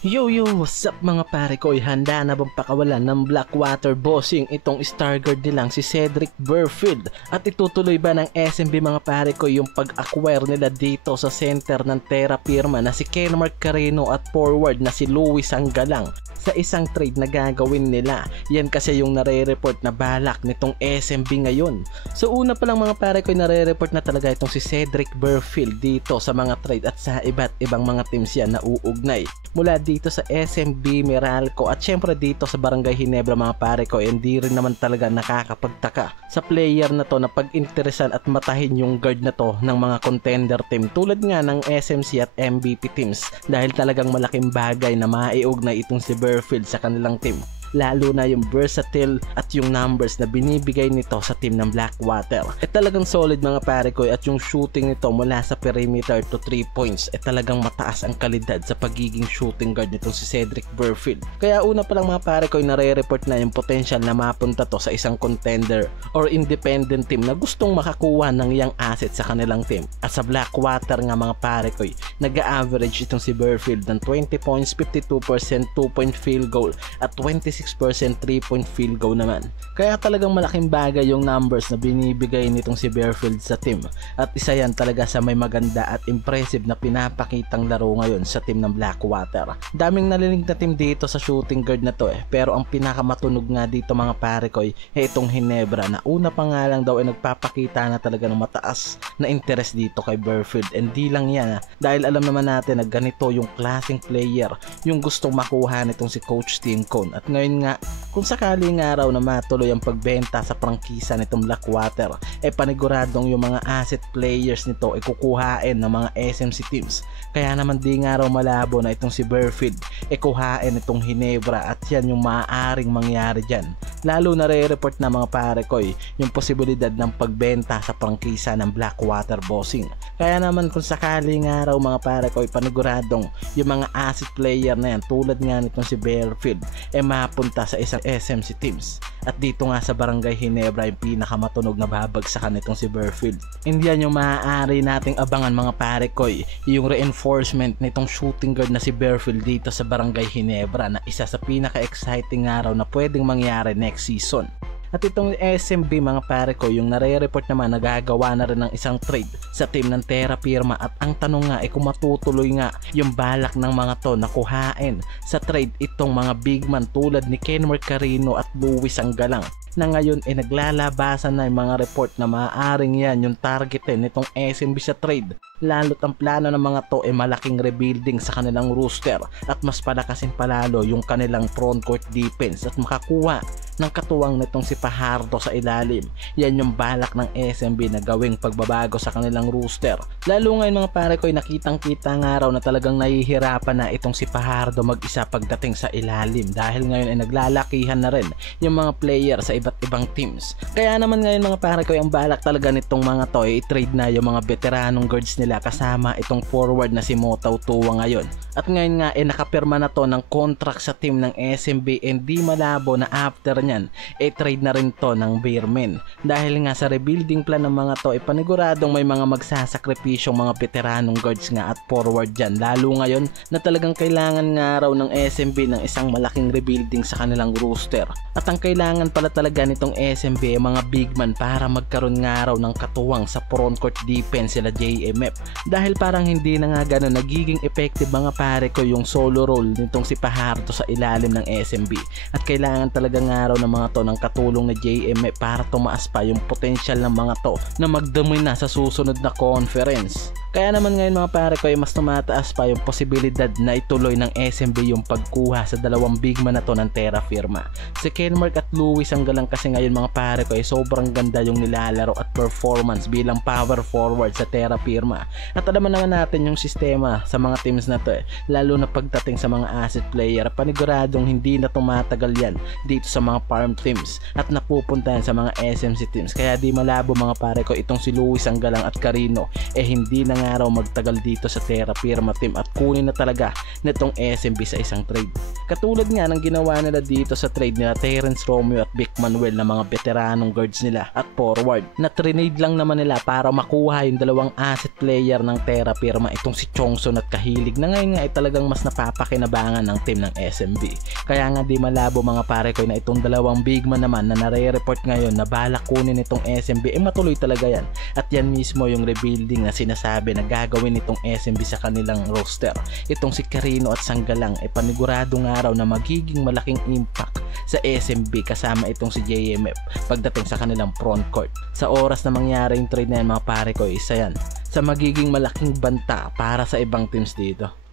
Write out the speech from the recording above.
Yo, what's up mga pare ko? Handa na bang pakawalan ng Blackwater bossing itong Stargard nilang si Cedric Burfield? At itutuloy ba ng SMB mga pare ko yung pag-acquire nila dito sa center ng Terra Firma na si Kenmark Carino at forward na si Luis Anggalang sa isang trade na gagawin nila? Yan kasi yung nare-report na balak nitong SMB ngayon. So una pa lang mga pare ko, nare-report na talaga itong si Cedric Burfield dito sa mga trade at sa iba't ibang mga teams yan na uugnay mula dito sa SMB, Meralco at syempre dito sa Barangay Ginebra mga pare ko. Hindi rin naman talaga nakakapagtaka sa player na to na pag-interesan at matahin yung guard na to ng mga contender team tulad nga ng SMC at MVP teams, dahil talagang malaking bagay na maiugnay itong si Burfield sa kanilang team, lalo na yung versatile at yung numbers na binibigay nito sa team ng Blackwater. Talagang solid mga pare ko, at yung shooting nito mula sa perimeter to 3 points talagang mataas ang kalidad sa pagiging shooting guard nitong si Cedric Burfield. Kaya una pa lang mga pare ko, nare-report na yung potential na mapunta to sa isang contender or independent team na gustong makakuha ng young asset sa kanilang team. At sa Blackwater nga mga pare ko, nag-a-average itong si Burfield ng 20 points, 52% 2-point field goal at 26% 3-point field goal naman. Kaya talagang malaking bagay yung numbers na binibigay nitong si Burfield sa team, at isa yan talaga sa may maganda at impressive na pinapakitang laro ngayon sa team ng Blackwater. Daming nalilig na team dito sa shooting guard na to pero ang pinakamatunog nga dito mga pare ko itong Ginebra, na una pa nga lang daw nagpapakita na talaga ng mataas na interest dito kay Burfield. And di lang yan dahil alam naman natin na ganito yung klaseng player yung gustong makuha nitong si Coach Tim Cone. At ngayon nga, kung sakaling araw na matuloy ang pagbenta sa prangkisa nitong Blackwater, paniguradong yung mga asset players nito kukuhain ng mga SMC teams. Kaya naman di nga raw malabo na itong si Burfield kuhain itong Ginebra, at yan yung maaaring mangyari dyan. Lalo na re-report na mga pare ko yung posibilidad ng pagbenta sa prangkisa ng Blackwater bossing. Kaya naman kung sakaling araw mga pare ko, paniguradong yung mga asset player na yan tulad nga nitong si Burfield mapunta sa isang SMC teams. At dito nga sa Barangay Ginebra yung pinakamatunog na babagsakan nitong si Burfield. Hindi yan yung maaari nating abangan mga pare ko, yung reinforcement nitong shooting guard na si Burfield dito sa Barangay Ginebra, na isa sa pinaka-exciting araw na pwedeng mangyari next season. At itong SMB mga pare ko, yung nare-report naman nagagawa na rin ng isang trade sa team ng Terra Firma, at ang tanong nga kung matutuloy nga yung balak ng mga to na kuhain sa trade itong mga big man tulad ni Kenmark Carino at Luis Anggalang, na ngayon naglalabasan na yung mga report na maaaring yan yung targetin nitong SMB sa trade. Lalo't ang plano ng mga to malaking rebuilding sa kanilang roster at mas palakasin palalo yung kanilang frontcourt defense at makakuha ng katuwang nitong si Fajardo sa ilalim. Yan yung balak ng SMB na gawing pagbabago sa kanilang roster. Lalo ngayon mga pare ko, nakitang kita nga raw na talagang nahihirapan na itong si Fajardo mag-isa pagdating sa ilalim, dahil ngayon naglalakihan na rin yung mga player sa iba't ibang teams. Kaya naman ngayon mga pare ko, ang balak talaga nitong mga to i-trade na yung mga veteranong guards nila kasama itong forward na si Motaw Tuwa ngayon. At ngayon nga nakapirma na to ng contract sa team ng SMB, and di malabo na after nyan trade na rin to ng Beermen, dahil nga sa rebuilding plan ng mga to paniguradong may mga magsasakripisyong mga veteranong guards nga at forward dyan, lalo ngayon na talagang kailangan nga raw ng SMB ng isang malaking rebuilding sa kanilang roster. At ang kailangan pala talaga nitong SMB mga big man para magkaroon nga raw ng katuwang sa frontcourt defense sila JMF, dahil parang hindi na nga ganun nagiging effective mga pare ko yung solo role nitong si Fajardo sa ilalim ng SMB, at kailangan talaga nga raw ng mga to ng katulong na JMF para tumaas pa yung potential ng mga to na magdumi na sa susunod na conference. Kaya naman ngayon mga pare ko mas tumataas pa yung posibilidad na ituloy ng SMB yung pagkuha sa dalawang big man na to ng Terra Firma. Si Kenmark at Luis Anggalang kasi ngayon mga pare ko sobrang ganda yung nilalaro at performance bilang power forward sa Terra Firma. At alam naman natin yung sistema sa mga teams na to lalo na pagdating sa mga asset player, paniguradong hindi na tumatagal yan dito sa mga farm teams at napupuntahan sa mga SMC teams. Kaya di malabo mga pare ko itong si Luis Anggalang at Carino hindi na nga raw magtagal dito sa Terra Firma team at kunin na talaga nitong SMB sa isang trade. Katulad nga ng ginawa nila dito sa trade nila Terence Romeo at Vic Manuel na mga veteranong guards nila at forward. Na trinade lang naman nila para makuha yung dalawang asset player ng Terra Firma, itong si Chongson at Kahilig, na ngayon nga ay talagang mas napapakinabangan ng team ng SMB. Kaya nga di malabo mga pare ko na itong dalawang big man naman na nare-report ngayon na balak kunin itong SMB matuloy talaga yan. At yan mismo yung rebuilding na sinasabi na gagawin itong SMB sa kanilang roster. Itong si Carino at Sanggalang ay paniguradong araw na magiging malaking impact sa SMB kasama itong si JMF pagdating sa kanilang front court. Sa oras na mangyari yung trade na yan mga pare ko, isa yan sa magiging malaking banta para sa ibang teams dito.